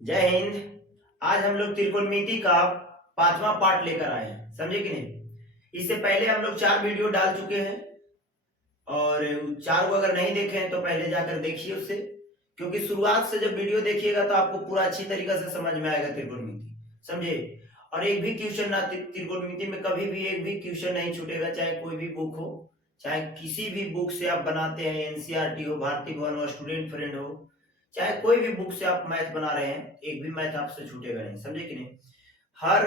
जय हिंद। आज हम लोग त्रिकोणमिति का पांचवा पार्ट लेकर आए हैं, समझे कि नहीं। इससे पहले हम लोग 4 वीडियो डाल चुके हैं और 4 को अगर नहीं देखे हैं तो पहले जाकर देखिए उससे, क्योंकि शुरुआत से जब वीडियो देखिएगा तो आपको पूरा अच्छी तरीके से समझ में आएगा त्रिकोणमिति, समझे। और एक भी क्वेश्चन ना त्रिकोणमिति में कभी भी एक भी क्वेश्चन नहीं छूटेगा, चाहे कोई भी बुक हो, चाहे किसी भी बुक से आप बनाते हैं, एनसीईआरटी हो, भारतीय भवन हो, स्टूडेंट फ्रेंड हो, चाहे कोई भी बुक से आप मैथ बना रहे हैं, एक भी मैथ आपसे छूटेगा नहीं, समझे कि नहीं। हर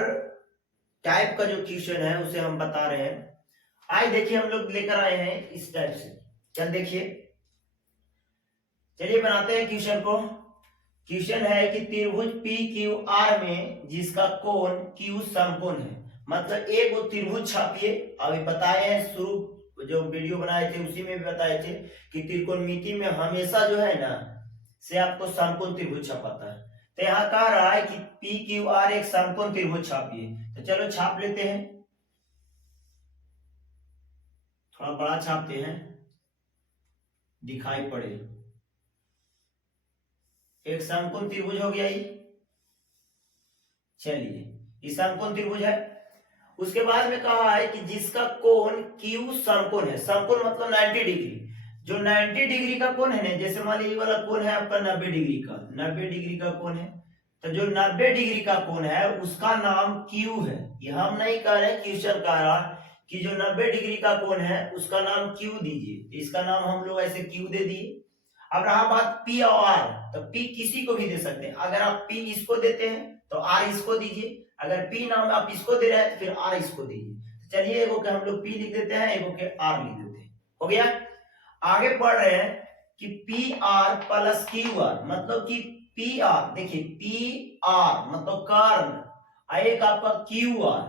टाइप का जो क्वेश्चन है उसे हम बता रहे हैं। आज देखिए हम लोग लेकर आए हैं इस टाइप से। चल देखिए, चलिए बनाते हैं क्वेश्चन को। क्वेश्चन है कि त्रिभुज पी क्यू आर में जिसका कोण क्यू समकोण है, मतलब एक वो त्रिभुज छापिए। अभी बताए हैं, शुरू जो वीडियो बनाए थे उसी में भी बताए थे कि त्रिकोणमिति में हमेशा जो है ना से आपको समकोण त्रिभुज छपाता है। तो यहाँ कह रहा है कि पी क्यू आर एक समकोण त्रिभुज छापिए, तो चलो छाप लेते हैं। थोड़ा बड़ा छापते हैं, दिखाई पड़े। एक समकोण त्रिभुज हो गया ये। चलिए, ये समकोण त्रिभुज है। उसके बाद में कहा है कि जिसका कोण क्यू समकोण है। समकोण मतलब 90 डिग्री। जो 90 डिग्री का कोण है ना, जैसे मान लीजिए वाला कोण है आपका 90 डिग्री का, 90 डिग्री का कोण है, तो जो 90 डिग्री का कोण है उसका नाम क्यू है। ये हम नहीं कह रहे, क्वेश्चन कह रहा कि जो 90 डिग्री का कोण है उसका नाम क्यू दीजिए। इसका नाम हम लोग ऐसे क्यू दे दिए। अब रहा बात पी और आर, तो पी किसी को भी दे सकते हैं। अगर आप पी इसको देते हैं तो आर इसको दीजिए, अगर पी नाम आप इसको दे रहे हैं तो फिर आर इसको दीजिए। तो चलिए, एगो के हम लोग पी लिख देते हैं, एगो के आर लिख देते हैं, हो गया। आगे पढ़ रहे हैं कि P R plus Q R, मतलब कि पी आर, देखिए पी आर मतलब कर्ण, एक आपका क्यू आर,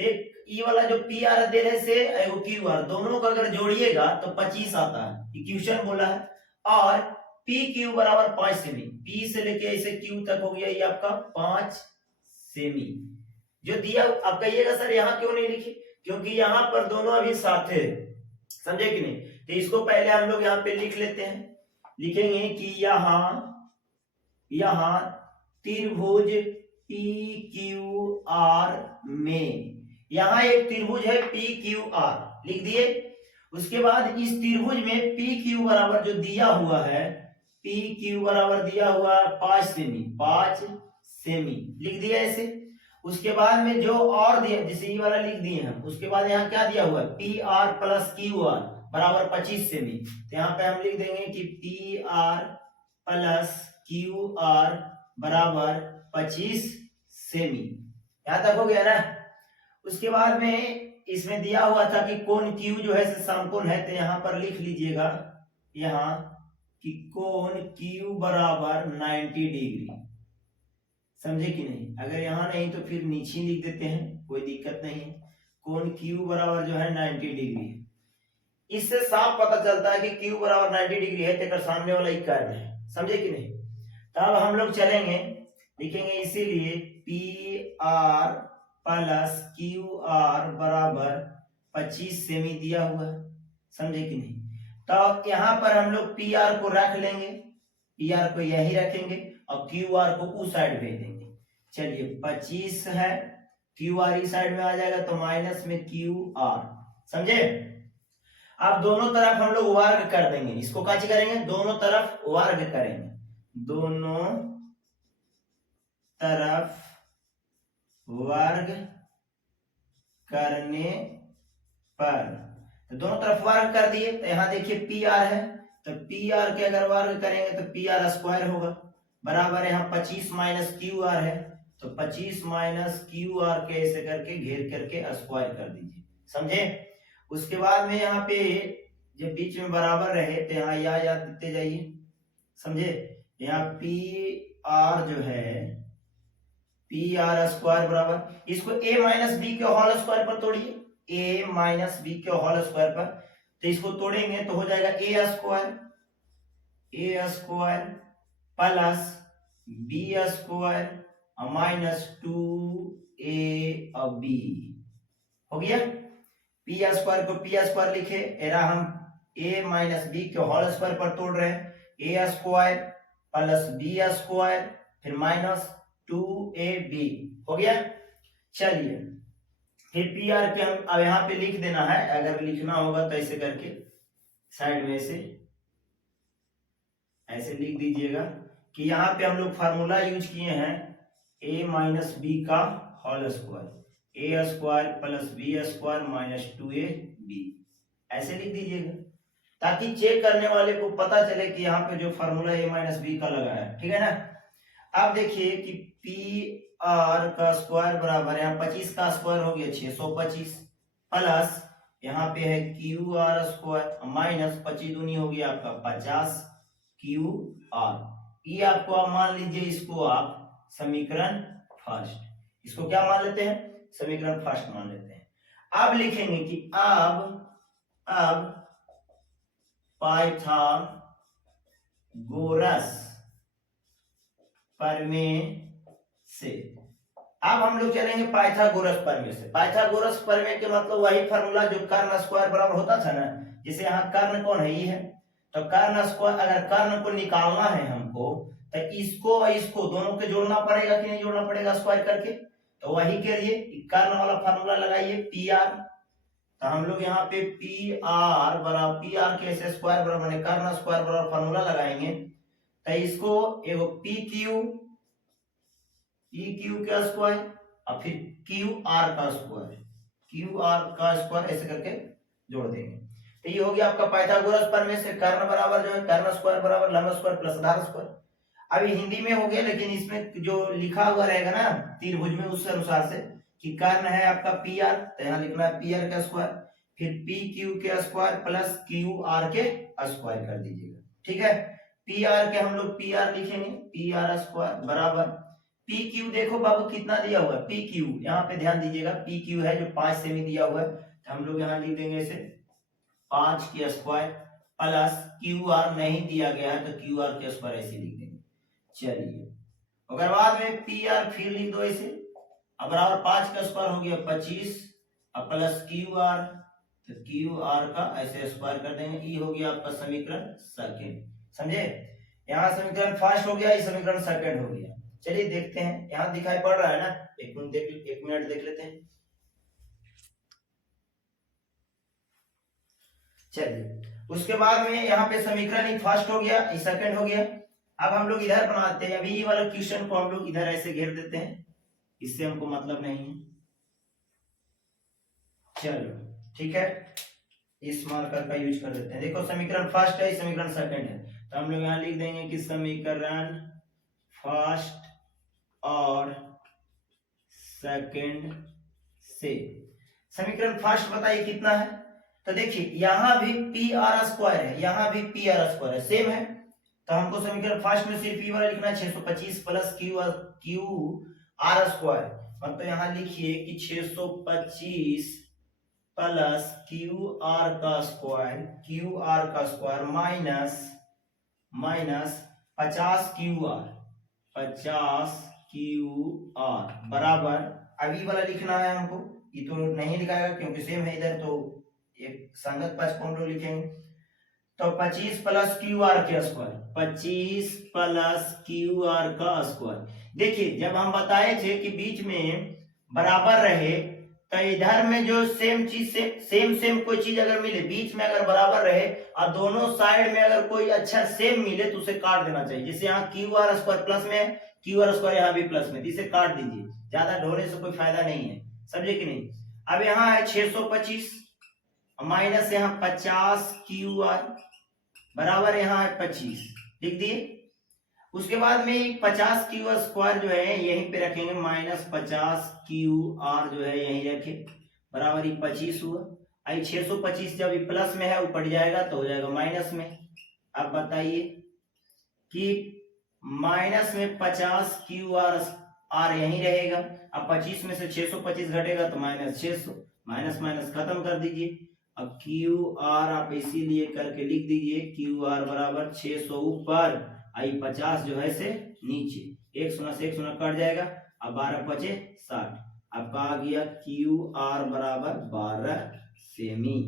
एक ई वाला जो पी आर दे रहे से एगो क्यू आर, दोनों को अगर जोड़िएगा तो 25 आता है। क्वेश्चन बोला है। और पी क्यू बराबर 5 सेमी, पी से लेके ऐसे क्यू तक हो गया ये आपका 5 सेमी जो दिया। आप कहिएगा सर यहाँ क्यों नहीं लिखे, क्योंकि यहाँ पर दोनों अभी साथ है, समझे कि नहीं। तो इसको पहले हम लोग यहाँ पे लिख लेते हैं। लिखेंगे कि यहाँ त्रिभुज पी क्यू आर में, यहाँ एक त्रिभुज है पी क्यू आर, लिख दिए। उसके बाद इस त्रिभुज में पी क्यू बराबर जो दिया हुआ है, पी क्यू बराबर दिया हुआ 5 सेमी, 5 सेमी लिख दिया ऐसे। उसके बाद में जो और दिया, जैसे ये वाला लिख दिए हम, उसके बाद यहाँ क्या दिया हुआ है, P R plus Q R बराबर 25 सेमी। तो यहाँ पे हम लिख देंगे कि P R plus Q R बराबर 25 सेमी। यहां तक हो गया ना। उसके बाद में इसमें दिया हुआ था कि कोण क्यू जो है समकोण है, तो यहाँ पर लिख लीजिएगा यहाँ कि कोण क्यू बराबर 90 डिग्री, समझे कि नहीं। अगर यहाँ नहीं तो फिर नीचे लिख देते हैं, कोई दिक्कत नहीं है। कोण क्यू बराबर जो है 90 डिग्री है। इससे साफ पता चलता है कि क्यू बराबर 90 डिग्री है तो सामने वाला ही कर्ण है, समझे कि नहीं। तब हम लोग चलेंगे, लिखेंगे इसीलिए P R plus Q R बराबर 25 सेमी दिया हुआ है, समझे कि नहीं। तो यहाँ पर हम लोग पी आर को रख लेंगे, पी आर को यही रखेंगे और क्यू आर को उस साइड भेज देंगे। चलिए 25 है, क्यू आर इस साइड में आ जाएगा तो माइनस में क्यू आर, समझे। अब दोनों तरफ हम लोग वर्ग कर देंगे, इसको कैसे करेंगे, दोनों तरफ वर्ग करेंगे, दोनों तरफ वर्ग करने पर, तो दोनों तरफ वर्ग कर दिए। तो यहाँ देखिए पी आर है, तो पी आर के अगर वर्ग करेंगे तो पी आर स्क्वायर होगा बराबर, यहाँ 25 माइनस क्यू आर है तो 25 माइनस क्यू आर के ऐसे करके घेर करके स्क्वायर कर दीजिए, समझे। उसके बाद में यहाँ पे जब बीच में बराबर रहे तो यहाँ याद देते जाइए, समझे। यहाँ पी आर जो है पी आर स्क्वायर बराबर, इसको ए माइनस बी के होल स्क्वायर पर तोड़िए, ए माइनस बी के होल स्क्वायर पर, तो इसको तोड़ेंगे तो हो जाएगा A square plus B square minus 2 a B, हो गया। पी स्क्वायर को पी स्क्वायर लिखे, एरा हम ए माइनस बी के होल स्क्वायर पर तोड़ रहे हैं, A square plus B square फिर माइनस 2ab हो गया। चलिए फिर पी आर के हम अब यहाँ पे लिख देना है, अगर लिखना होगा तो ऐसे करके साइड में ऐसे लिख दीजिएगा कि यहाँ पे हम लोग फार्मूला यूज किए हैं a माइनस बी का whole square, a square plus B square minus 2ab ऐसे लिख दीजिएगा, ताकि चेक करने वाले को पता चले कि यहाँ पे जो फार्मूला a माइनस बी का लगा है, ठीक है ना। अब देखिए कि पी आर का स्क्वायर बराबर यहाँ 25 का स्क्वायर हो गया 625 प्लस यहाँ पे है क्यू आर स्क्वायर माइनस 25 दूनी हो गया आपका 50 क्यू आर। ये आपको आप मान लीजिए, इसको आप समीकरण फर्स्ट, इसको क्या मान लेते हैं, समीकरण फर्स्ट मान लेते हैं। अब लिखेंगे कि अब पाइथागोरस प्रमेय से, अब हम लोग चलेंगे पाइथागोरस प्रमेय से। पाइथागोरस प्रमेय के मतलब वही फार्मूला जो कर्ण स्क्वायर बराबर होता था ना, जैसे यहाँ कर्ण कौन है, ये है, तो कर्ण स्क्वायर, अगर कर्ण को निकालना है हमको तो इसको और इसको दोनों के जोड़ना पड़ेगा कि नहीं जोड़ना पड़ेगा स्क्वायर करके, तो वही के लिए कर्ण वाला फार्मूला लगाइए पी आर। तो हम लोग यहाँ पे पी आर बराबर पी आर के ऐसे स्क्वायर बराबर कर्ण स्क्वायर बराबर फार्मूला लगाएंगे, तो इसको एगो पी क्यू का स्क्वायर और फिर क्यू आर का स्क्वायर ऐसे करके जोड़ देंगे। तो ये हो गया आपका पाइथागोरस प्रमेय से कर्ण बराबर जो है कर्ण स्क्वायर बराबर लंब स्क्वायर प्लस आधार स्क्वायर। अभी हिंदी में हो गया, लेकिन इसमें जो लिखा हुआ रहेगा ना त्रिभुज में, उस अनुसार से कि कर्ण है आपका पी आर, तो यहाँ लिखना है पी आर का स्क्वायर फिर पी क्यू के स्क्वायर प्लस क्यू आर के स्क्वायर कर दीजिएगा, ठीक है। पी आर के हम लोग पी आर लिखेंगे, पी आर स्क्वायर बराबर पी क्यू, देखो बाबू कितना दिया हुआ है पी क्यू, यहाँ पे ध्यान दीजिएगा पी क्यू है जो 5 सेमी दिया हुआ है, तो हम लोग यहाँ लिख देंगे इसे 5 के स्क्वायर प्लस क्यू आर नहीं दिया गया है तो क्यू आर के स्क्वायर ऐसे लिख देंगे। चलिए अगर बाद में पी आर फिर लिख दो ऐसे, अब बराबर 5 का स्क्वायर हो गया 25 और प्लस क्यू आर, तो क्यू आर का ऐसे स्क्वायर कर देंगे। ई हो गया आपका समीकरण सेकंड, समझे। यहाँ समीकरण फर्स्ट हो गया, ये समीकरण सेकंड हो गया। चलिए देखते हैं, यहाँ दिखाई पड़ रहा है ना, एक मिनट देख लेते हैं। चलिए उसके बाद में यहाँ पे समीकरण ही फर्स्ट हो गया, ये सेकंड हो गया। अब हम लोग इधर बनाते हैं, अभी ये वाला क्वेश्चन को हम लोग इधर ऐसे घेर देते हैं, इससे हमको मतलब नहीं है। चलो ठीक है, इस मार्कर का यूज कर देते हैं। देखो समीकरण फर्स्ट है, समीकरण सेकंड है, तो हम लोग यहाँ लिख देंगे कि समीकरण फर्स्ट और सेकंड से। समीकरण फर्स्ट बताइए कितना है, तो देखिए यहाँ भी पी आर स्क्वायर है, यहाँ भी पी आर स्क्वायर है, सेम है, तो हमको समीकरण फर्स्ट में सिर्फ पी वाला लिखना है 625 प्लस क्यू आर स्क्वायर, मतलब तो यहाँ लिखिए कि 625 प्लस क्यू आर का स्क्वायर माइनस 50 क्यू आर बराबर, अभी वाला लिखना है हमको, ये तो नहीं लिखाएगा क्योंकि सेम है इधर, तो एक संगत पक्ष को हम लोग लिखेंगे, तो 25 प्लस क्यू आर के स्क्वायर, 25 प्लस क्यू आर का स्क्वायर। देखिए जब हम बताए थे कि बीच में बराबर रहे, तो इधर में जो सेम चीज से सेम कोई चीज अगर मिले, बीच में अगर बराबर रहे और दोनों साइड में अगर कोई अच्छा सेम मिले तो उसे काट देना चाहिए। जैसे यहाँ क्यू आर स्क्वायर प्लस में है, क्यू आर स्क्वायर यहाँ भी प्लस में, इसे काट दीजिए, ज्यादा ढोने से कोई फायदा नहीं है, समझे कि नहीं। अब यहाँ है 625 माइनस यहाँ 50 क्यू आर बराबर यहाँ है 25, लिख दिए। उसके बाद में 50 क्यू आर स्क्वायर जो है यहीं पे रखेंगे, माइनस 50 क्यू आर जो है यहीं रखे, बराबर 25 हुआ। आई 625 जब प्लस में है ऊपर जाएगा तो हो जाएगा माइनस में। अब बताइए कि माइनस में 50 क्यू आर यहीं रहेगा, अब 25 में से 625 घटेगा तो माइनस 600, माइनस खत्म कर दीजिए। अब क्यू आर आप इसीलिए करके लिख दीजिए, क्यू आर बराबर 600 ऊपर, आई 50 जो है से नीचे, एक शून्य से एक शून्य कट जाएगा, अब 12 बचे 60। अब कहा गया क्यू आर बराबर 12 सेमी,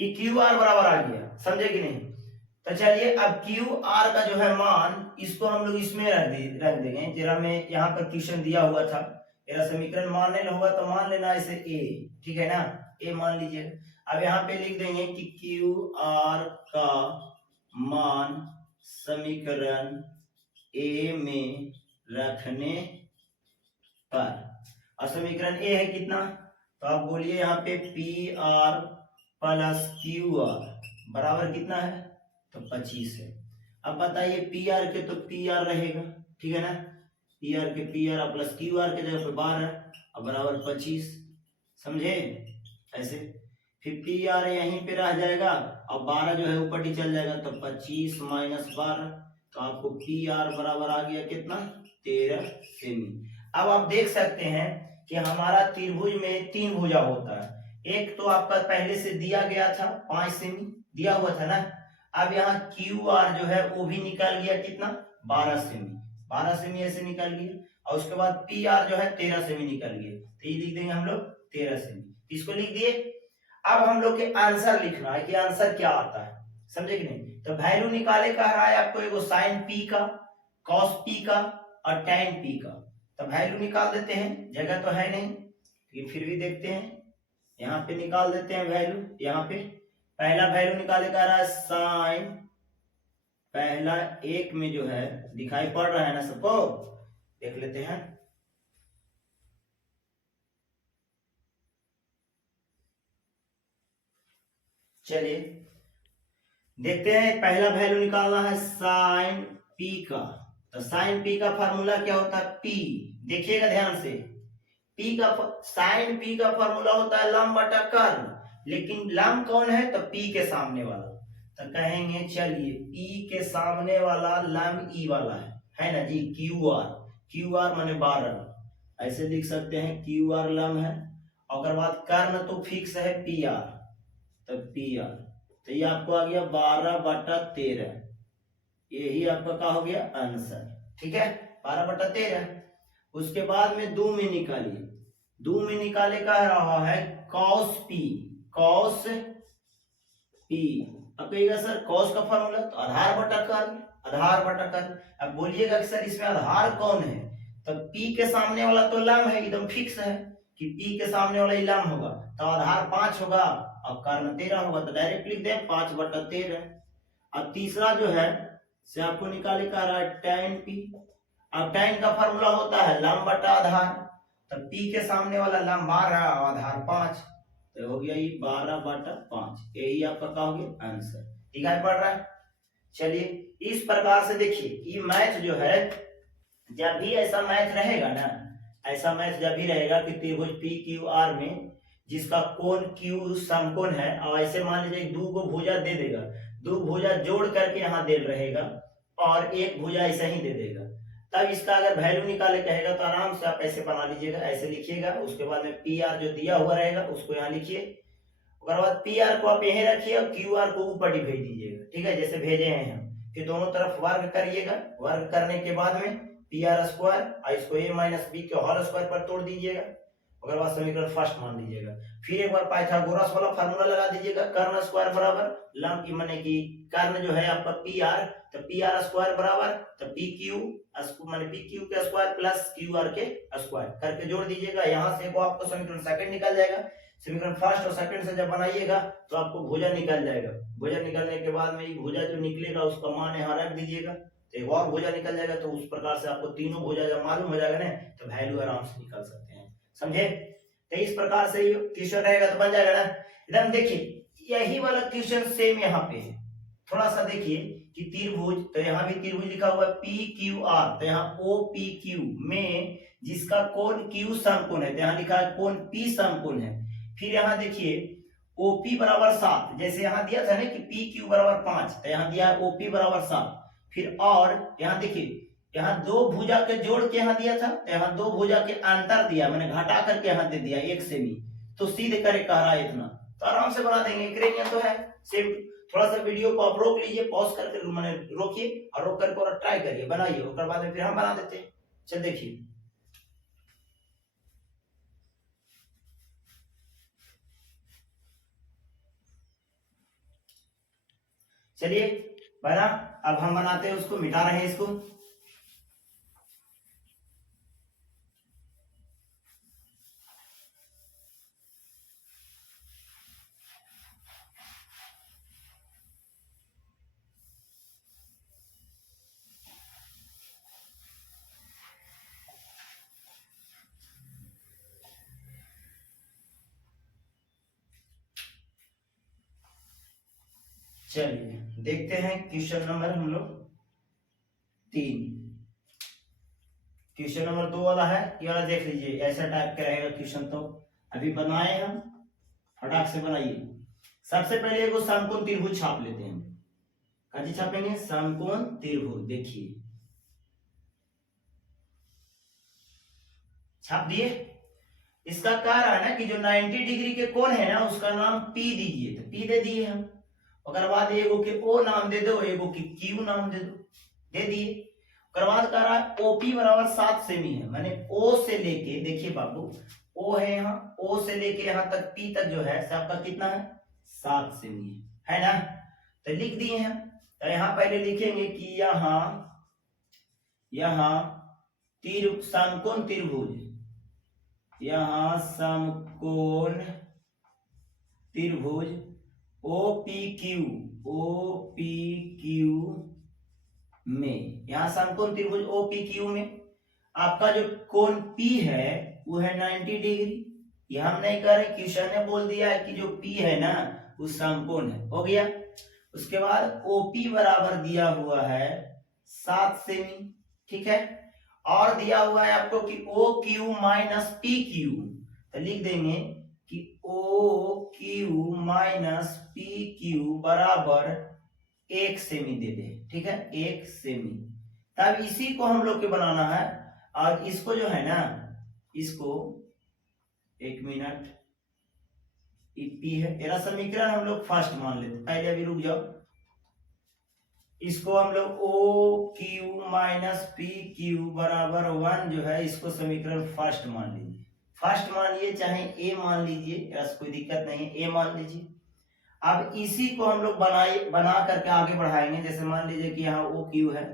क्यू आर बराबर आ गया, समझे कि नहीं। तो चलिए अब क्यू आर का जो है मान इसको हम लोग इसमें रख देंगे। जरा मैं यहाँ पर क्वेश्चन दिया हुआ था, मेरा समीकरण मान लेना होगा तो मान लेना इसे ए, ठीक है ना, ए मान लीजिए। अब यहाँ पे लिख देंगे कि क्यू आर का मान समीकरण ए में रखने पर, और समीकरण ए है कितना, तो आप बोलिए यहाँ पे P R plus Q R बराबर कितना है, तो 25 है। अब बताइए पी आर के तो पी आर रहेगा, ठीक है ना, पी आर के P R plus Q R के जगह पे 12 और बराबर 25, समझे ऐसे। फिर पी आर यहीं पे रह जाएगा और 12 जो है ऊपर ही चल जाएगा, तो 25 माइनस 12, तो आपको पी आर बराबर आ गया कितना, 13 सेमी। अब आप देख सकते हैं कि हमारा त्रिभुज में 3 भुजा होता है, एक तो आपका पहले से दिया गया था 5 सेमी दिया हुआ था ना, अब यहाँ क्यू आर जो है वो भी निकल गया कितना, 12 सेमी, 12 सेमी ऐसे निकल गया, और उसके बाद पी आर जो है 13 सेमी निकल गया, तो ये लिख देंगे हम लोग 13 सेमी, इसको लिख दिए। अब हम लोग के आंसर लिखना है कि आंसर क्या आता है, समझे कि नहीं। तो वैल्यू निकाले कह रहा है आपको, एगो साइन पी का, कॉस पी का और टैन पी का, तो वैल्यू निकाल देते हैं, जगह तो है नहीं लेकिन फिर भी देखते हैं, यहाँ पे निकाल देते हैं वैल्यू। यहाँ पे पहला वैल्यू निकाले कह रहा है साइन, पहला एक में जो है दिखाई पड़ रहा है ना सबको, देख लेते हैं। चलिए देखते हैं, पहला वैल्यू निकालना है साइन पी का, तो साइन पी का फार्मूला क्या होता है, पी, देखिएगा ध्यान से, पी का साइन पी का फार्मूला होता है लंब बटा कर्ल, लेकिन लंब कौन है, तो पी के सामने वाला, तो कहेंगे चलिए पी के सामने वाला लंब ई वाला है ना जी, क्यू आर, क्यू आर माने 12, ऐसे लिख सकते हैं क्यू आर लंब है, और बाद कर्ण तो फिक्स है पी आर, तो पी आर, तो ये आपको आ गया 12/13, यही आपका क्या हो गया आंसर, ठीक है 12/13। उसके बाद में 2 में निकालिए, 2 में निकाले कह रहा है कॉस पी, कॉस पी, अब कहिएगा सर कॉस का फॉर्मूला तो आधार बटा कर्ल, आधार बटा कर्ल। अब बोलिएगा कि सर इसमें आधार कौन है, तो पी के सामने वाला तो लंब है, एकदम फिक्स है कि पी के सामने वाला ही लंब होगा, तो आधार 5 होगा और कर्ण 13 होगा, तो डायरेक्ट लिख दें 5/13। अब तीसरा जो है से आपको निकाले कह रहा है tan p, अब tan का फॉर्मूला होता है लंब बटा आधार, तो p के सामने वाला लंब 12 और आधार 5, तो हो गया ये 12/5, यही आपका क्या हो गया आंसर, दिखाई पड़ रहा है। चलिए इस प्रकार से देखिए, ये मैथ जो है जब भी ऐसा मैथ रहेगा ना, ऐसा मैथ जब भी रहेगा कि त्रिभुज पी क्यू आर में जिसका कोण क्यू समकोण है, और ऐसे मान लीजिए 2 को भुजा दे देगा, 2 भुजा जोड़ करके यहाँ दे रहेगा और एक भुजा ऐसा ही दे देगा, तब इसका अगर वैल्यू निकाले कहेगा तो आराम से आप ऐसे बना लीजिएगा, ऐसे लिखिएगा, उसके बाद में पी आर जो दिया हुआ रहेगा उसको यहाँ लिखिए, उसके बाद पी आर को आप यहीं रखिए और क्यू आर को ऊपर ही भेज दीजिएगा, ठीक है, जैसे भेजे हैं हम, फिर दोनों तरफ वर्ग करिएगा, वर्ग करने के बाद में पी आर स्क्वायर और इसको ए माइनस बी के होल स्क्वायर पर तोड़ दीजिएगा, उसके बाद समीकरण फर्स्ट मान लीजिएगा, फिर एक बार पाइथागोरस वाला फार्मूला लगा दीजिएगा, कर्ण स्क्वायर बराबर लंब की माने की कर्ण जो है आपका पी आर, तो पी आर स्क्वायर बराबर तो पी क्यू माने पी क्यू के स्क्वायर प्लस क्यू आर के स्क्वायर करके जोड़ दीजिएगा, यहाँ से वो आपको समीकरण सेकंड निकल जाएगा, समीकरण फर्स्ट और सेकंड से जब बनाइएगा तो आपको भुजा निकल जाएगा, भुजा निकलने के बाद में ये भुजा जो निकलेगा उसका मान यहाँ रख दीजिएगा, तो एक और भुजा निकल जाएगा, तो उस प्रकार से आपको तीनों भुजा जब मालूम हो जाएगा ना तो वैल्यू आराम से निकल सकते हैं, समझे। तो इस प्रकार से ये क्वेश्चन रहेगा तो बन जाएगा ना एकदम। देखिए यही वाला क्वेश्चन सेम यहाँ पे है, थोड़ा सा देखिए कि त्रिभुज, तो यहाँ भी त्रिभुज लिखा हुआ है पी क्यू आर, तो यहाँ ओ पी क्यू में जिसका कोण क्यू समकोण है, तो यहाँ लिखा है कोण पी समकोण है, फिर यहाँ देखिए OP बराबर 7, जैसे यहाँ दिया था ना कि PQ बराबर 5, तो यहाँ दिया है OP बराबर 7, फिर और यहाँ देखिए यहाँ 2 भुजा के जोड़ के यहाँ दिया था, तो यहाँ 2 भुजा के अंतर दिया, मैंने घटा करके यहाँ दे दिया 1 सेमी, तो सीधे करे कह रहा है इतना, तो आराम से बना देंगे, क्रेनिया तो है सेम। थोड़ा सा वीडियो को आप रोक लीजिए, पॉज करके मैंने रोकिए और रोक करके और ट्राई करिए, बनाइए, उसके बाद में फिर हम बना देते हैं। चल देखिए चलिए बना। अब हम बनाते हैं उसको, मिटा रहे हैं इसको। चलिए देखते हैं क्वेश्चन नंबर हम लोग 3। क्वेश्चन नंबर 2 वाला है, ये वाला देख लीजिए, ऐसा टाइप का रहेगा क्वेश्चन। तो अभी बनाए हम, फटाक से बनाइए। सबसे पहले एगो समकोण त्रिभुज छाप लेते हैं। काजी छापेंगे? समकोण त्रिभुज। देखिए छाप दिए। इसका कारण है ना कि जो 90 डिग्री के कोण है ना, उसका नाम P दीजिए, तो P दे दिए हम। ओकर बाद एगो के O नाम दे दो, एगो के Q नाम दे दो, दे दिए। ओकर बाद कह रहा है OP बराबर 7 सेमी है, माने O से लेके, देखिए बाबू, O है यहाँ, O से लेके यहाँ तक P तक जो है सबका कितना है? 7 सेमी है ना। तो लिख दिए हैं। तो यहाँ पहले लिखेंगे कि यहाँ समकोण त्रिभुज, यहाँ समकोण त्रिभुज OPQ में, यहाँ समकोण त्रिभुज OPQ में आपका जो कोण P है वो है 90 डिग्री। ये हम नहीं कर रहे, क्वेश्चन ने बोल दिया है कि जो P है ना वो समकोण है, हो गया। उसके बाद OP बराबर दिया हुआ है 7 सेमी, ठीक है। और दिया हुआ है आपको कि OQ माइनस PQ, तो लिख देंगे कि OQ माइनस PQ बराबर 1 सेमी दे दे, ठीक है, 1 सेमी। तब इसी को हम लोग के बनाना है। और इसको जो है ना, इसको 1 मिनट, P है, तेरा समीकरण हम लोग फर्स्ट मान लेते, पहले अभी रुक जाओ। इसको हम लोग OQ माइनस PQ बराबर 1 जो है, इसको समीकरण फर्स्ट मान लीजिए। फर्स्ट मानिए चाहे A मान लीजिए, ऐसा कोई दिक्कत नहीं है, A मान लीजिए। अब इसी को हम लोग बना करके आगे बढ़ाएंगे। जैसे मान लीजिए कि यहाँ OQ है,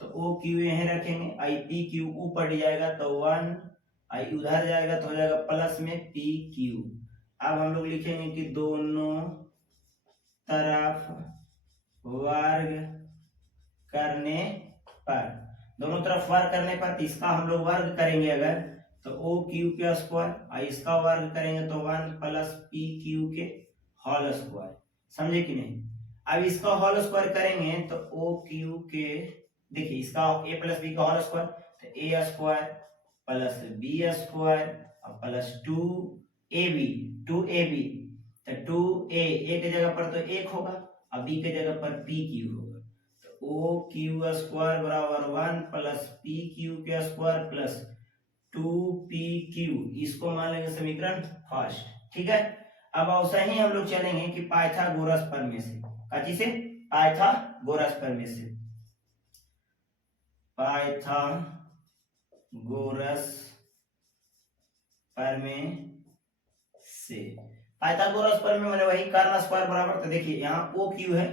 तो OQ यहीं रखेंगे, PQ ऊपर जाएगा तो 1, उधर जाएगा तो हो जाएगा प्लस में PQ। अब हम लोग लिखेंगे कि दोनों तरफ वर्ग करने पर, दोनों तरफ वर्ग करने पर, इसका हम लोग वर्ग करेंगे अगर, तो OQ के स्क्वायर, इसका वर्ग करेंगे तो 1 प्लस PQ के होल स्क्वायर, समझे कि नहीं। अब इसका होल स्क्वायर करेंगे तो OQ के, देखिए इसका A प्लस बी का होल स्क्वायर, तो A square plus B square plus 2AB, 2AB, तो 2A, A के जगह पर तो 1 होगा, और B के जगह पर PQ होगा, तो OQ स्क्वायर बराबर 1 प्लस PQ के स्क्वायर प्लस 2PQ, इसको मान लेंगे समीकरण फर्स्ट, ठीक है। अब ऐसा ही हम लोग चलेंगे कि पाइथागोरस प्रमेय से, काची से? पाइथागोरस प्रमेय से, पाइथागोरस प्रमेय से। पाइथागोरस प्रमेय मैंने वही कर्ण स्क्वायर बराबर, तो देखिए यहाँ OQ है,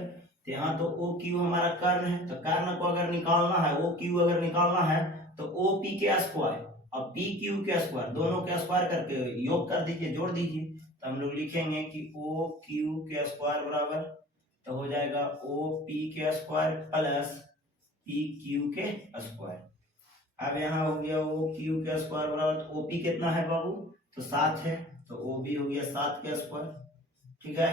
तो यहाँ तो OQ हमारा कर्ण है, तो कर्ण को अगर निकालना है, OQ अगर निकालना है तो OP के स्क्वायर और PQ के स्क्वायर, दोनों के स्क्वायर करके योग कर दीजिए, जोड़ दीजिए। तो हम लोग लिखेंगे कि OQ के स्क्वायर बराबर, तो हो जाएगा OP के स्क्वायर प्लस PQ के स्क्वायर। अब यहाँ हो गया OQ के स्क्वायर बराबर, तो OP कितना है बाबू? तो 7 है, तो OB हो गया 7 के स्क्वायर, ठीक है,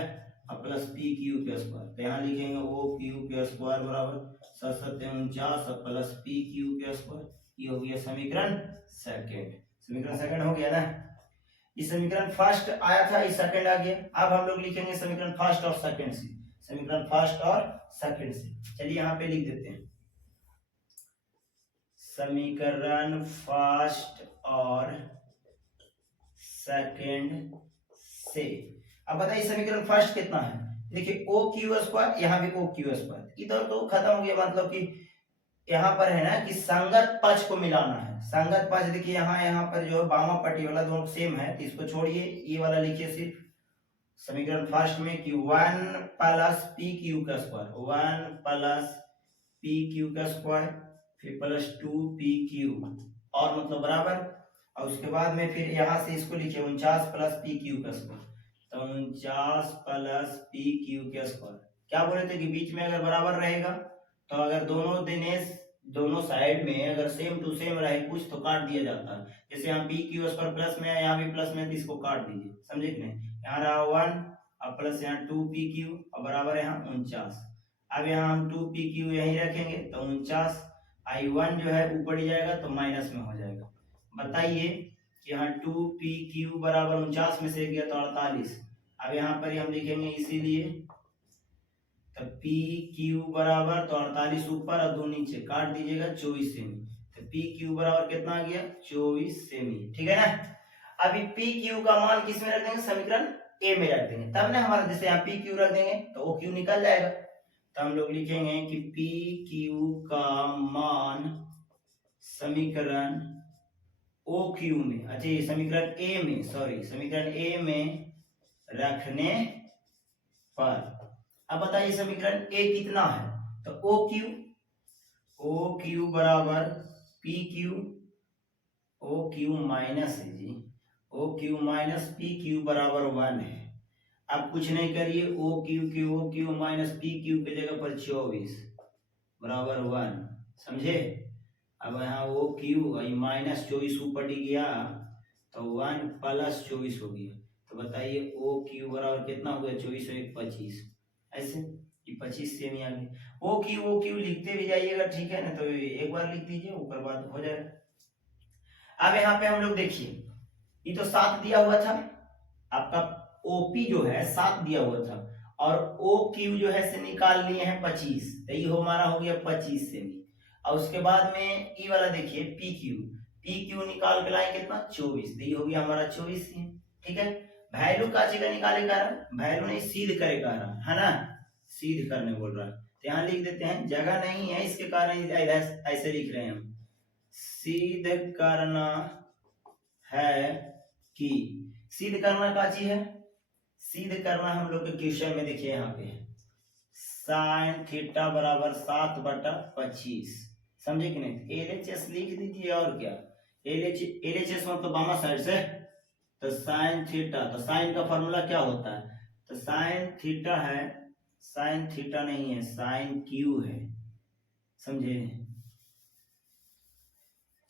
और प्लस PQ के स्क्वायर। तो यहाँ लिखेंगे OQ के स्क्वायर बराबर 7 7 49 प्लस PQ के स्क्वायर। ये हो गया समीकरण सेकंड। समीकरण सेकंड हो गया ना। इस समीकरण फर्स्ट आया था, इस सेकंड आ गया। अब हम लोग लिखेंगे समीकरण फर्स्ट और सेकंड से, समीकरण फर्स्ट और सेकंड से। चलिए यहाँ पे लिख देते हैं समीकरण फर्स्ट और सेकंड से। अब बताइए समीकरण फर्स्ट कितना है? देखिए OQ स्क्वायर, यहाँ भी OQ स्क्वायर, इधर तो खत्म हो गया, मतलब कि यहाँ पर है ना कि संगत पक्ष को मिलाना है। संगत पक्ष देखिए यहाँ पर जो बामा पट्टी वाला दोनों सेम है, तो इसको छोड़िए, ये वाला लिखिए सिर्फ समीकरण फर्स्ट में क्यू 1 प्लस पी क्यू का स्क्वायर, 1 प्लस पी क्यू का स्क्वायर, फिर प्लस 2 पी क्यू और मतलब बराबर, और उसके बाद में फिर यहाँ से इसको लिखे 49 प्लस पी क्यू का स्क्वायर, तो 49 प्लस पी क्यू का स्क्वायर। क्या बोले थे कि बीच में अगर बराबर रहेगा तो अगर दोनों साइड में अगर सेम टू सेम रहे कुछ तो काट दिया जाता है। जैसे यहाँ पी क्यू स्क्वायर प्लस में है, यहाँ भी प्लस में है, तो इसको काट दीजिए, समझे कि नहीं। यहाँ रहा 1 और प्लस यहाँ 2 पी क्यू और बराबर यहाँ 49। अब यहाँ हम 2 पी क्यू यहीं रखेंगे तो 49, आई 1 जो है ऊपर ही जाएगा तो माइनस में हो जाएगा। बताइए कि यहाँ 2 पी क्यू बराबर 49 में से गया तो 48। अब यहाँ पर हम लिखेंगे इसीलिए तो पी क्यू बराबर तो 48 ऊपर और 2 नीचे, काट दीजिएगा 24 सेमी, तो पी क्यू बराबर कितना आ गया 24 सेमी, ठीक है ना। अभी पी क्यू का मान किस में रख देंगे, समीकरण ए में रख देंगे, तब ना हमारा जैसे यहाँ पी क्यू रख देंगे तो ओ क्यू निकल जाएगा। तो हम लोग लिखेंगे कि पी क्यू का मान समीकरण ओ क्यू में, अच्छा ये समीकरण ए में, सॉरी समीकरण ए में रखने पर, अब बताइए समीकरण ए कितना है, तो ओ क्यू बराबर P Q, O Q minus है जी, O Q minus P Q बराबर 1 है। अब कुछ नहीं करिए, O Q minus P Q के जगह पर 24 बराबर 1, समझे। अब यहाँ ओ क्यू माइनस 24 ऊपर गया तो 1 प्लस 24 हो गया, तो बताइए ओ क्यू बराबर कितना हो गया 24 और 1 25, ऐसे ये 25 से नहीं आगे। ओ क्यू लिखते भी जाइएगा, ठीक है ना, तो एक बार लिख दीजिए ऊपर बात हो जाएगा। अब यहाँ पे हम लोग देखिए ये तो 7 दिया हुआ था, आपका ओपी जो है 7 दिया हुआ था और ओ क्यू जो है से निकाल लिए हैं 25, तो ये हमारा हो गया 25 सेमी। और उसके बाद में ई वाला देखिए पी क्यू निकाल के लाए कितना 24, तो ये हो गया हमारा 24 सेमी, ठीक है। वैल्यू का जगह निकाले का रहा, वैल्यू नहीं सीध करे का रहा है ना, सीध करने बोल रहा है, तो यहाँ लिख देते हैं, जगह नहीं है इसके कारण ऐसे लिख रहे हैं हम, सीध करना है कि, सीध करना का चीज है, सीध करना हम लोग के क्वेश्चन में देखिए यहाँ पे साइन थीटा बराबर 7/25, समझे कि नहीं। एलएचएस लिख दीजिए और क्या, एलएचएस मतलब बामा साइड से, तो साइन थीटा, तो साइन का फॉर्मूला क्या होता है, तो साइन थीटा है, साइन थीटा नहीं है साइन क्यू है, समझे।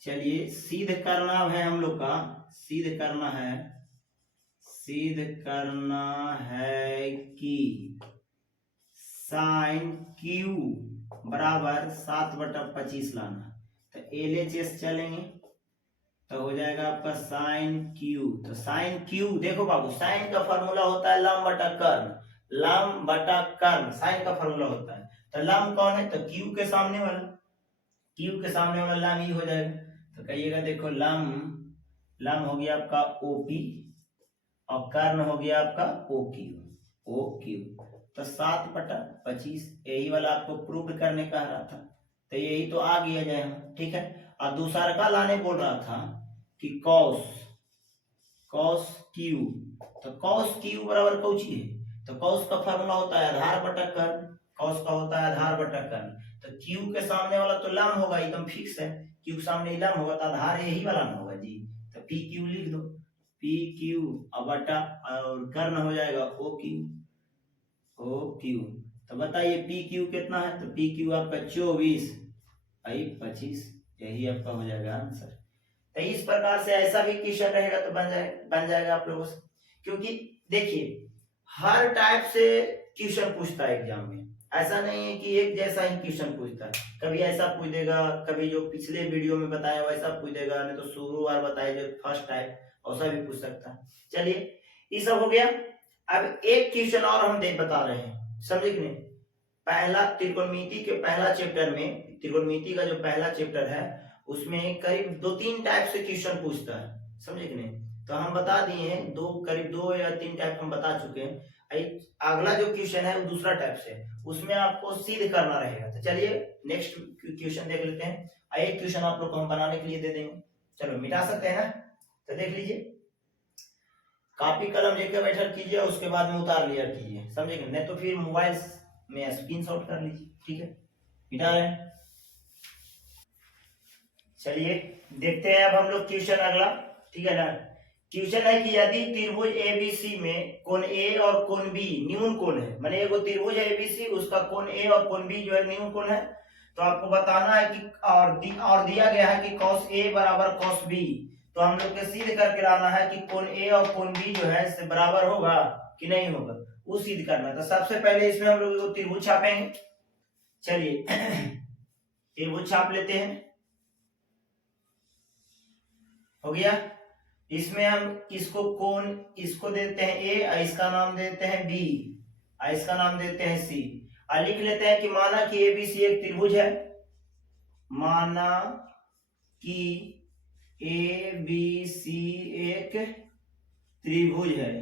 चलिए सीध करना है हम लोग का, सीध करना है कि साइन क्यू बराबर 7/25 लाना, तो एलएचएस चलेंगे तो हो जाएगा आपका साइन क्यू। तो साइन क्यू देखो बाबू, साइन का फॉर्मूला होता है लंब बटा कर्ण, लंब बटा कर्ण साइन का फॉर्मूला होता है। तो लंब कौन है, तो क्यू के सामने वाला, क्यू के सामने वाला लंब ही हो जाएगा। तो कहिएगा देखो लंब हो गया आपका ओपी और कर्ण हो गया आपका ओ क्यू, तो 7/25 यही वाला आपको प्रूव करने का रहा था, तो यही तो आ गया जाए, ठीक है। और दूसरा का लाने बोल रहा था कि कॉस क्यू, तो कॉस क्यू बराबर कौची है, तो कॉस का फॉर्मूला होता है आधार बटा कर्ण, कॉस का होता है आधार बटा कर्ण, तो क्यू के सामने वाला तो लंब होगा एकदम फिक्स है, क्यू के सामने लंब होगा तो आधार यही वाला ना होगा जी, तो पी क्यू लिख दो, पी क्यू बटा और कर्ण हो जाएगा ओ क्यू। तो बताइए पी क्यू कितना है, तो पी क्यू आपका 24 आई 25, यही आपका हो जाएगा आंसर। तो इस प्रकार से ऐसा भी क्वेश्चन रहेगा तो बन जाएगा आप लोगों से, क्योंकि देखिए हर टाइप से क्वेश्चन पूछता है एग्जाम में, ऐसा नहीं है कि एक जैसा ही क्वेश्चन पूछता है, कभी ऐसा पूछ देगा, कभी जो पिछले वीडियो में बताया वैसा पूछ देगा, नहीं तो शुरुआत बताए जो फर्स्ट टाइप वैसा भी पूछ सकता है। चलिए ये सब हो गया। अब एक क्वेश्चन और हम बता रहे हैं, समझे कि नहीं। पहला त्रिकोणमिति के पहला चैप्टर में, त्रिकोणमिति का जो पहला चैप्टर है उसमें करीब 2-3 टाइप से क्वेश्चन पूछता है, समझे कि नहीं। तो हम बता दिए हैं करीब 2 या 3 टाइप हम बता चुके हैं। अगला जो क्वेश्चन है वो दूसरा टाइप से, उसमें आपको सीध करना रहेगा। तो चलिए नेक्स्ट क्वेश्चन देख लेते हैं। एक क्वेश्चन आप लोग को हम बनाने के लिए दे देंगे, चलो मिटा सकते हैं ना, तो देख लीजिए कॉपी कलम लेकर बैठल कीजिए, उसके बाद में उतार लिया कीजिए, समझे कि नहीं तो फिर मोबाइल में स्क्रीनशॉट कर लीजिए, ठीक है। मिटा रहे हैं। चलिए देखते हैं अब हम लोग क्वेश्चन अगला, ठीक है ना। क्वेश्चन है कि यदि त्रिभुज एबीसी में कोण ए और कोण बी न्यून कोण है, माने एगो त्रिभुज है एबीसी, उसका कोण ए और कोण बी जो है न्यून कोण है, तो आपको बताना है कि और दिया गया है कि cos ए बराबर cos बी, तो हम लोग के सिद्ध करके लाना है कि कोण ए और कोण बी जो है इससे बराबर होगा कि नहीं होगा, वो सिद्ध करना है। तो सबसे पहले इसमें हम लोग त्रिभुज छापेंगे। चलिए त्रिभुज छाप लेते हैं, हो गया। इसमें हम इसको कोण, इसको देते हैं ए और इसका नाम देते हैं बी और इसका नाम देते हैं सी, और लिख लेते हैं कि माना कि एबीसी एक त्रिभुज है, माना कि ए बी सी एक त्रिभुज है,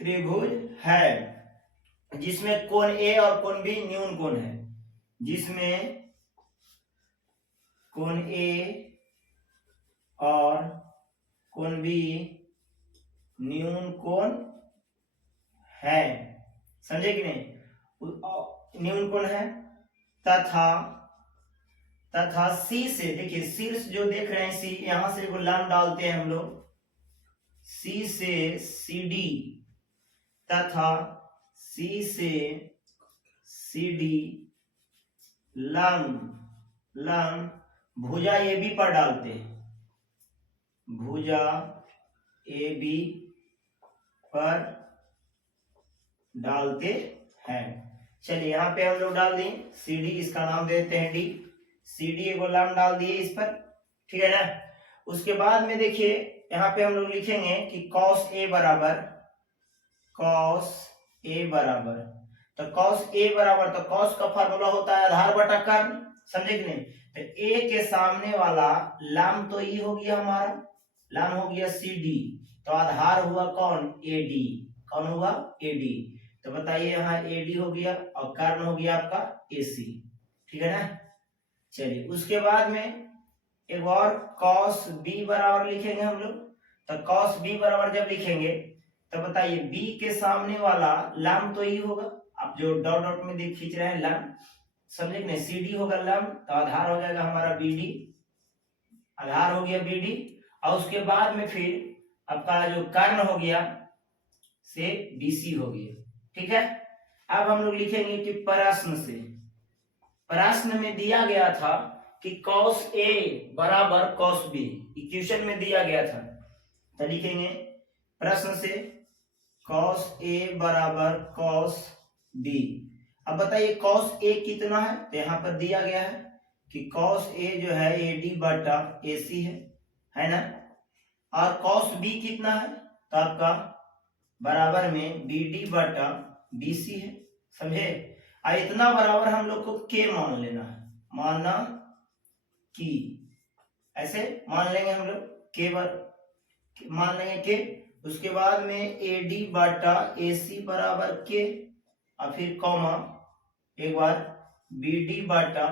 त्रिभुज है जिसमें कोण ए और कोण बी न्यून कोण है, जिसमें कोण ए और कोण बी न्यून कोण है, समझे कि नहीं, न्यून कोण है। तथा तथा सी से, देखिए शीर्ष जो देख रहे हैं सी, यहां से वो लंब डालते हैं हम लोग, सी से सी डी, तथा सी से सी डी लंब लंब भुजा ए बी पर डालते हैं, भुजा ए बी पर डालते हैं। चलिए यहाँ पे हम लोग डाल दें सी डी, इसका नाम देते हैं डी, सी डी एगो लंब डाल दिए इस पर, ठीक है ना। उसके बाद में देखिए यहाँ पे हम लोग लिखेंगे कि cos ए बराबर, cos ए बराबर, तो cos ए बराबर, तो cos का फार्मूला होता है आधार बटा कर्ण, समझे कि नहीं। तो ए के सामने वाला लंब तो ई हो गया हमारा, लंब हो गया सी डी, तो आधार हुआ कौन, ए डी, कौन हुआ ए डी, तो बताइए यहाँ ए डी हो गया और कर्ण हो गया आपका ए सी, ठीक है ना। चलिए उसके बाद में एक और cos b बराबर लिखेंगे हम लोग, तो cos b बराबर जब लिखेंगे तो बताइए b के सामने वाला लंब तो ई होगा, आप जो डॉट डॉट में देख खींच रहे हैं लंब, समझे कि नहीं, सी डी होगा लंब, तो आधार हो जाएगा हमारा बी डी, आधार हो गया बी डी, और उसके बाद में फिर आपका जो कर्ण हो गया से बी सी हो गया, ठीक है। अब हम लोग लिखेंगे कि प्रश्न से, प्रश्न में दिया गया था कि cos A बराबर cos B, इक्वेशन में दिया गया था, तो लिखेंगे प्रश्न से cos A बराबर cos B। अब बताइए cos A कितना है, तो यहाँ पर दिया गया है कि cos A जो है AD बटा AC है ना, और cos B कितना है, तो आपका बराबर में BD बटा BC है, समझे। और इतना बराबर हम लोग को के मान लेना है, माना कि, ऐसे मान लेंगे हम लोग के मान लेंगे के, उसके बाद में ए डी बटा ए सी बराबर के, और फिर कॉमा एक बार बी डी बटा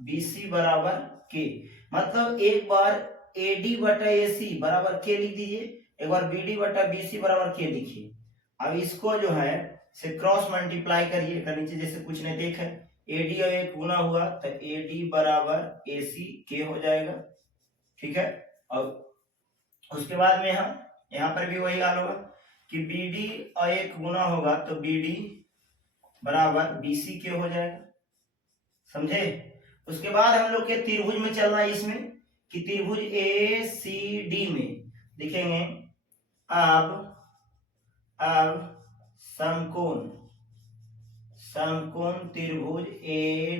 बी सी बराबर के, मतलब एक बार ए डी बटा ए सी बराबर के लिख दीजिए, एक बार बी डी बटा बी सी बराबर के लिखिए। अब इसको जो है से क्रॉस मल्टीप्लाई करिए, नीचे जैसे कुछ नहीं देख है, ए डी और एक गुना हुआ तो ए डी बराबर ए सी के हो जाएगा, ठीक है। और उसके बाद में हम यहाँ पर भी वही हाल होगा कि बी डी और एक गुना होगा तो बी डी बराबर बी सी के हो जाएगा, समझे। उसके बाद हम लोग के त्रिभुज में चलना है, इसमें कि त्रिभुज ए सी डी में लिखेंगे अब समकोण, समकोण त्रिभुज ए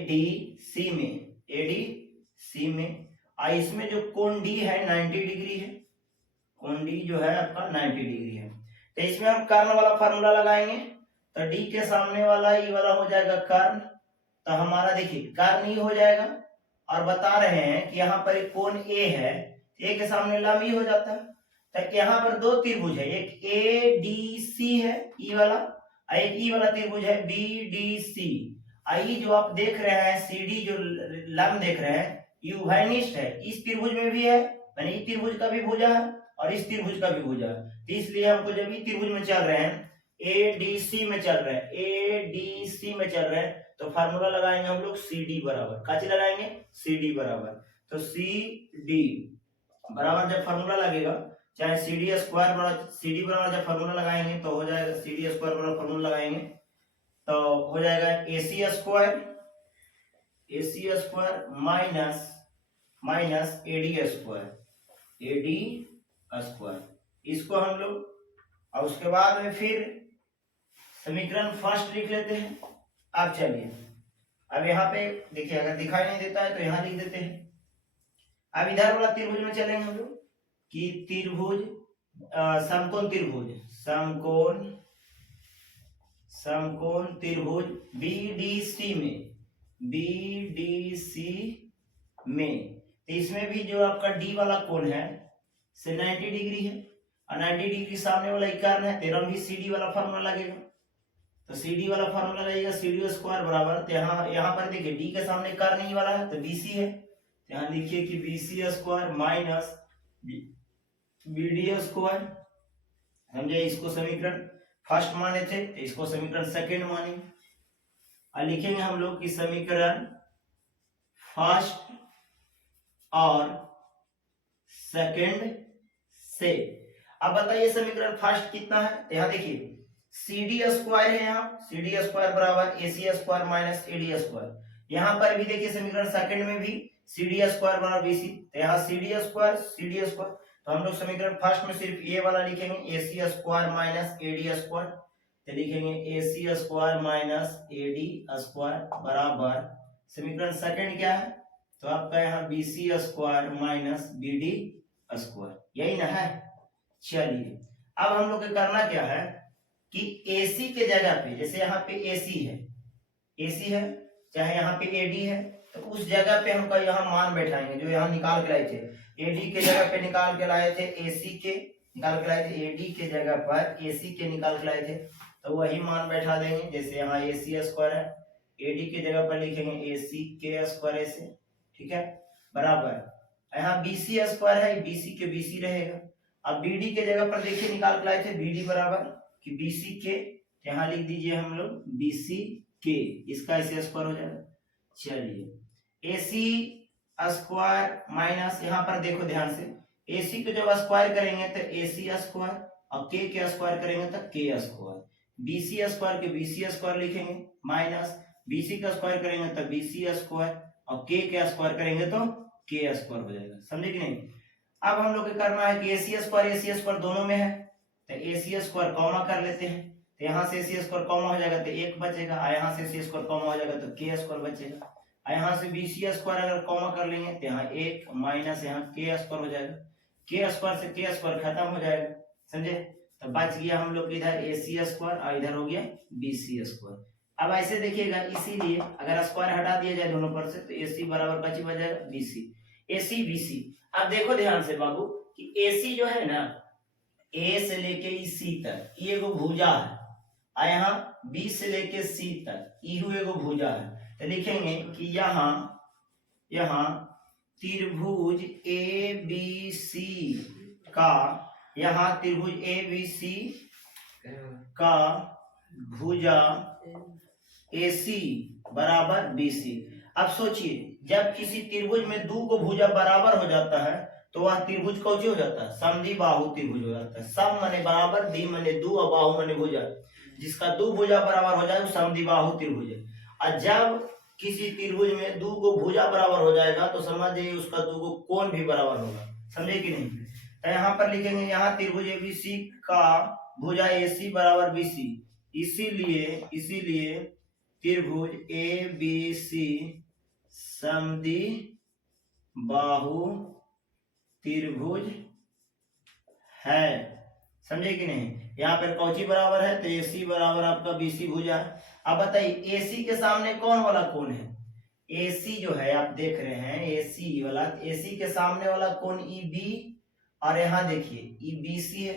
डी सी में, और इसमें जो कोण डी है 90 डिग्री है, कोण डी जो है आपका 90 डिग्री है, तो इसमें हम कर्ण वाला फार्मूला लगाएंगे, तो डी के सामने वाला ई वाला हो जाएगा कर्ण, तो हमारा देखिए कर्ण ई हो जाएगा, और बता रहे हैं कि यहाँ पर एक कोण ए है, ए के सामने लंब ई हो जाता है, तो यहाँ पर दो त्रिभुज है, एक ए डी सी है ई वाला, और एक ई वाला त्रिभुज है बी डी सी। आई जो आप देख रहे हैं सी डी जो लंब देख रहे हैं ये उभयनिष्ठ है, इस त्रिभुज में भी है मैंने इस त्रिभुज का भी भुजा है और इस त्रिभुज का भी भुजा है, तो इसलिए हमको जब ये त्रिभुज में चल रहे हैं, एडीसी में चल रहे हैं, एडीसी में चल रहे हैं, तो फार्मूला लगाएंगे हम लोग सी डी बराबर, काची लगाएंगे, सी डी बराबर, तो सी डी बराबर जब फार्मूला लगेगा, चाहे सी डी स्क्वायर बराबर, सी डी बराबर जब फार्मूला लगाएंगे तो हो जाएगा, सी डी स्क्वायर बराबर फार्मूला लगाएंगे तो हो जाएगा AC square, AC square minus minus AD square, AD square, इसको हम लोग, और उसके बाद में फिर समीकरण फर्स्ट लिख लेते हैं। अब चलिए, अब यहाँ पे देखिए, अगर दिखाई नहीं देता है तो यहाँ लिख देते हैं। अब इधर वाला त्रिभुज में चलेंगे हम लोग कि त्रिभुज समकोण त्रिभुज, समकोण त्रिभुज बीडीसी में, बीडीसी में, तो इसमें भी जो आपका डी वाला कोण है से 90 डिग्री है और 90 डिग्री सामने वाला कर्ण है, तेरह भी सी डी वाला फार्मूला लगेगा, तो सी डी वाला फार्मूला लगेगा सी डी स्क्वायर बराबर, तो यहाँ पर देखिए डी के सामने कर्ण ही वाला है तो बीसी है, तो यहाँ लिखिए कि BC square minus BD square, समझे, इसको समीकरण फर्स्ट माने थे तो इसको समीकरण सेकंड माने, और लिखेंगे हम लोग कि समीकरण फर्स्ट और सेकंड से। अब बताइए समीकरण फर्स्ट कितना है, तो यहाँ देखिए सी डी स्क्वायर है, यहाँ सी डी स्क्वायर बराबर AC square minus AD square, यहाँ पर भी देखिए समीकरण सेकंड में भी सी डी स्क्वायर बराबर बीसी, तो यहाँ सी डी स्क्वायर, तो हम लोग समीकरण फर्स्ट में सिर्फ ए वाला लिखेंगे, AC square minus AD square, तो लिखेंगे AC square minus AD square बराबर समीकरण सेकंड क्या है, तो आपका यहाँ BC square minus BD square, यही ना है। चलिए अब हम लोग को करना क्या है कि AC के जगह पे, जैसे यहाँ पे AC है, चाहे यहाँ पे AD है, तो उस जगह पे हमको यहाँ मान बैठाएंगे जो यहाँ निकाल के लाए थे, AD के जगह पे निकाल के लाए थे, AC के निकाल के लाए थे, AD के जगह पर AC के निकाल के लाए थे, तो वही मान बैठा देंगे। जैसे यहाँ AC स्क्वायर है, AD के जगह पर लिखेंगे AC के स्क्वायर ऐसे, ठीक है, बराबर यहाँ BC स्क्वायर है, BC के BC रहेगा। अब BD के जगह पर देखिए निकाल के लाए थे, BD बराबर कि BC के, यहाँ लिख दीजिए हम लोग BC के, इसका ऐसे स्क्वायर हो जाएगा। चलिए AC स्क्वायर माइनस, यहाँ पर देखो ध्यान से, AC को जब स्क्वायर करेंगे तो AC स्क्वायर और K के स्क्वायर करेंगे तो K स्क्वायर, BC स्क्वायर के BC स्क्वायर लिखेंगे माइनस BC का स्क्वायर करेंगे तो BC स्क्वायर और K के स्क्वायर करेंगे तो K स्क्वायर हो जाएगा, समझे कि नहीं। अब हम लोग को करना है कि AC स्क्वायर दोनों में है, तो AC स्क्वायर कॉमा कर लेते हैं, तो यहाँ से AC स्क्वायर कॉमा हो जाएगा तो एक बचेगा, यहाँ से AC स्क्वायर कॉमा हो जाएगा तो K स्क्वायर बचेगा, यहाँ से BC स्क्वायर अगर कॉमा कर लेंगे तो यहाँ एक माइनस यहाँ K स्क्वायर हो जाएगा, K स्क्वायर से K स्क्वायर खत्म हो जाएगा, समझे, तो बच गया हम लोग इधर AC स्क्वायर और इधर हो गया BC स्क्वायर। अब ऐसे देखिएगा, इसीलिए अगर स्क्वायर हटा दिया जाए दोनों पर से तो AC बराबर बच जाएगा BC, AC BC। अब देखो ध्यान से बाबू कि AC जो है ना, A से लेके C तक ये एगो भुजा है, और यहाँ B से लेके C तक इहू एगो भुजा है, तो लिखेंगे कि यहाँ त्रिभुज ABC का, यहाँ त्रिभुज ABC का भुजा AC बराबर BC। अब सोचिए, जब किसी त्रिभुज में दो को भुजा बराबर हो जाता है तो वह त्रिभुज कौन हो जाता है, समद्वि बाहु त्रिभुज हो जाता है। सम माने बराबर, द्वि माने दो और बाहु माने भुजा, जिसका दो भुजा बराबर हो जाए वो समद्वि बाहु त्रिभुज है। और जब किसी त्रिभुज में दो को भुजा बराबर हो जाएगा तो समझ जाइए उसका दो को कोण भी बराबर होगा, समझे कि नहीं। तो यहाँ पर लिखेंगे, यहाँ त्रिभुज ABC का भुजा AC बराबर BC, इसीलिए त्रिभुज ABC समद्वि बाहु त्रिभुज है, समझे कि नहीं। यहाँ पर कौची बराबर है तो AC बराबर आपका BC भुजा है। अब बताइए AC के सामने कौन वाला कोण है, AC जो है आप देख रहे हैं AC वाला, AC के सामने वाला कोण EB, और यहाँ देखिए EBC है,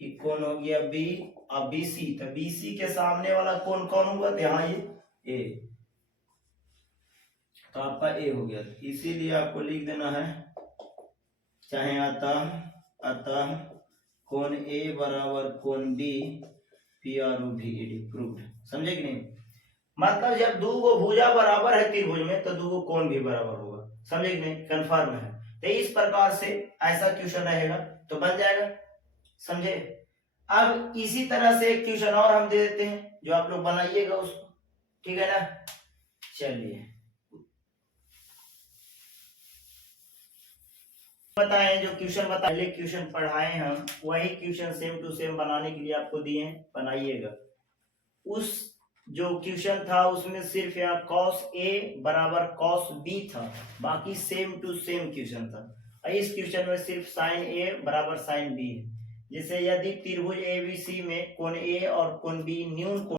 ये कोण हो गया B और BC, तो BC के सामने वाला कोण कौन हुआ, तो यहाँ ये A, तो आपका A हो गया, इसीलिए आपको लिख देना है। चाहे अतः कोण ए बराबर कोण बी पी आर ओ भी प्रूव्ड। समझे कि नहीं? मतलब जब दो गो भुजा बराबर है त्रिभुज में तो दो गो कोण भी बराबर होगा। समझे कि नहीं? कंफर्म है। तो इस प्रकार से ऐसा क्वेश्चन रहेगा तो बन जाएगा। समझे? अब इसी तरह से एक क्वेश्चन और हम दे देते हैं जो आप लोग बनाइएगा उसको, ठीक है ना? चलिए बताएं, जो क्वेश्चन बताए क्वेश्चन पढ़ाए हम वही क्वेश्चन सेम टू सेम बनाने के लिए आपको दिए हैं, बनाइएगा। उस जो क्वेश्चन था उसमें सिर्फ यहाँ cos A बराबर cos B था, बाकी सेम टू सेम क्वेश्चन था। और इस क्वेश्चन में सिर्फ sin A बराबर sin B है। जैसे यदि त्रिभुज ABC में कोण A और कोण B न्यून